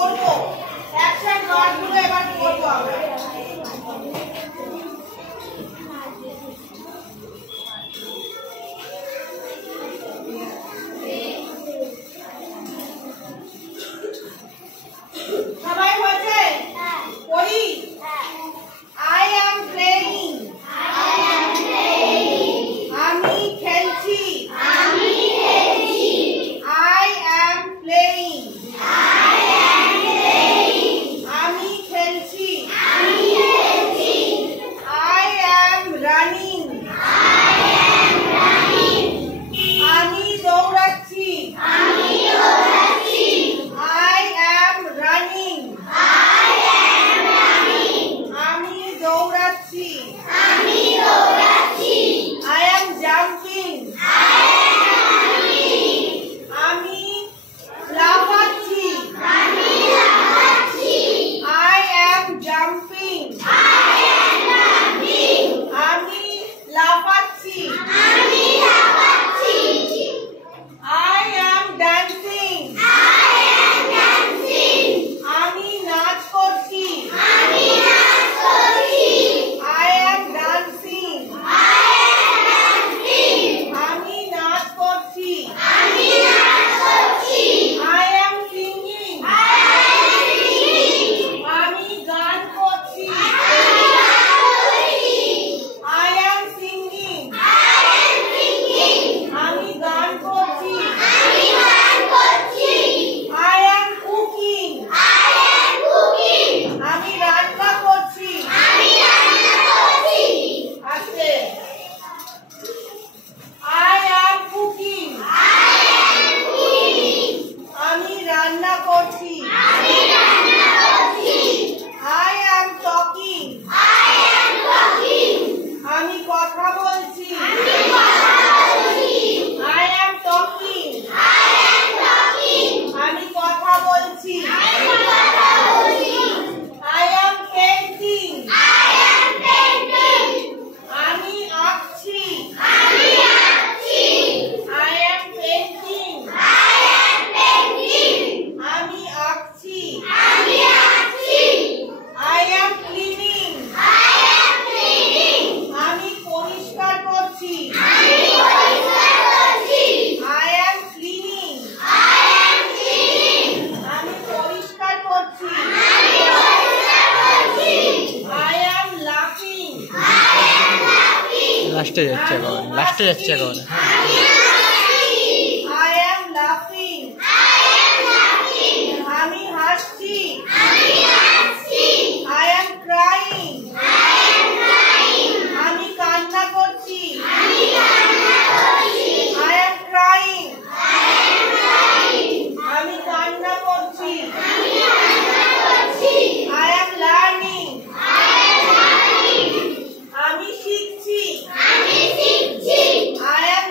করব অ্যাকশন ওয়ার্ডগুলো এবার করব আমরা। সবাই বলছে পড়ি। I am playing. আমি খেলছি। I am playing. আমি খেলছি। I am running. আমি দৌড়াচ্ছি। I am running. আমি দৌড়াচ্ছি। I am jumping. আমি লাফাচ্ছি। I am jumping. আমি লাফাচ্ছি। I am dancing. আমি নাচ করছি। I am dancing. আমি নাচ করছি। I am singing. আমি গান করছি। I am singing. আমি গান করছি। I am cooking. আমি রান্না করছি। আচ্ছা, I am cooking. আমি রান্না করছি। I am talking. আমি কথা বলছি। I am talking. আমি কথা বলছি। I am painting. আমি আঁকছি। I am painting. আমি আঁকছি। I am cleaning. আমি পরিষ্কার করছি। I am cleaning. আমি পরিষ্কার করছি। I am laughing. লাস্টে যাচ্ছে এখন, লাস্টে যাচ্ছে এখন। I am laughing. আমি হাসছি। I am crying. আমি কান্না করছি। I am crying. আমি কান্না করছি। I am learning. আমি শিখছি। I am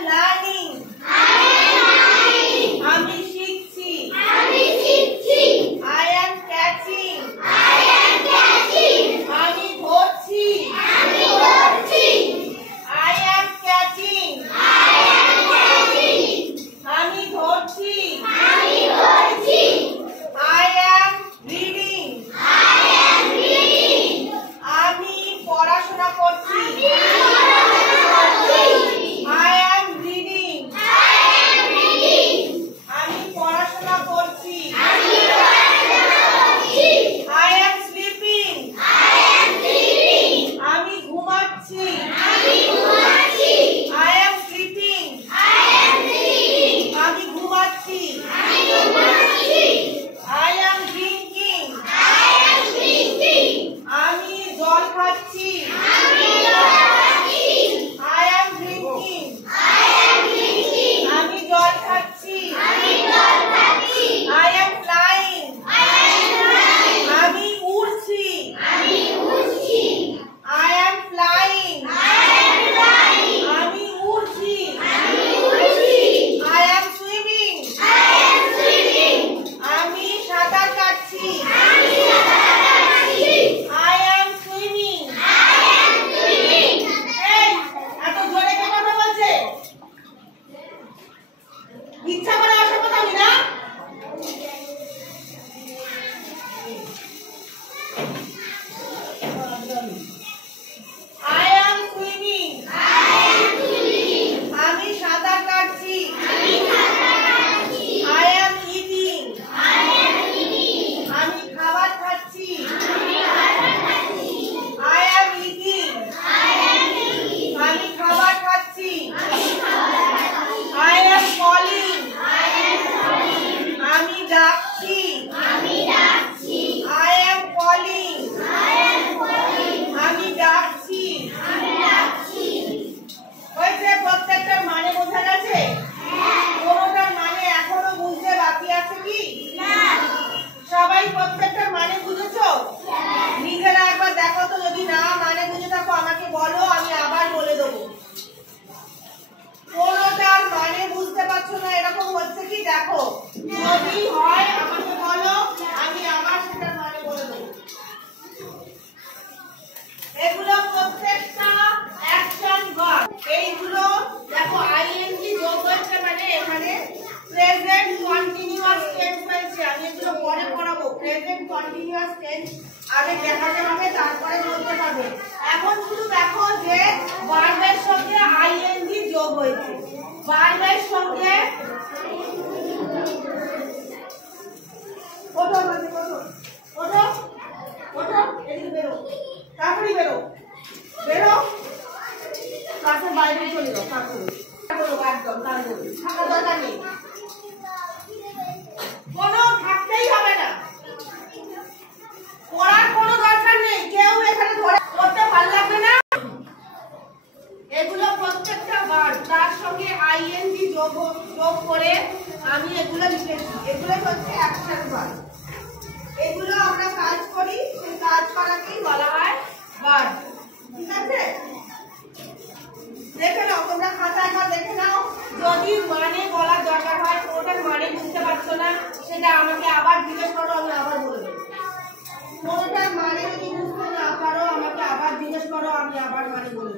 কন্টিনিউয়াস টেন্স আগে দেখাতে হবে, তারপরে বলতে হবে। এখন শুধু দেখো যে ভার্বের সঙ্গে আইএনজি যোগ হয়েছে। ভার্বের সঙ্গে ওঠো মানে ওঠো ওঠো ওঠো, এদিকে বেরো, তাড়াতাড়ি বেরো বেরো, ক্লাসের বাইরে চলে যাও, তাড়াতাড়ি করো একদম তাড়াতাড়ি, থাকার দরকার নেই, কোনো থাকতেই হবে না, পড়ার কোনো দরকার নেই, কেউ এখানে ধরে করতে ভালো লাগবে না। এগুলো প্রত্যেকটা ভার্ব তার সঙ্গে আইএনজি যোগ করে আমি এগুলো লিখেছি। এগুলো হচ্ছে অ্যাকশন ভার্ব। এগুলো আমরা কাজ করি, সেই কাজ করাকেই বলা হয় ভার্ব। ঠিক আছে, দেখে নাও, তোমরা খাতা একবার দেখে নাও। যদি মানে বলার দরকার হয়, ওটার মানে বুঝতে পারছো না, সেটা আমাকে আবার জিজ্ঞেস করো, আমি আবার বলে দেবো। কোনটার মানে যদি বুঝতে না পারো আমাকে আবার জিজ্ঞেস করো, আমি আবার মানে বলে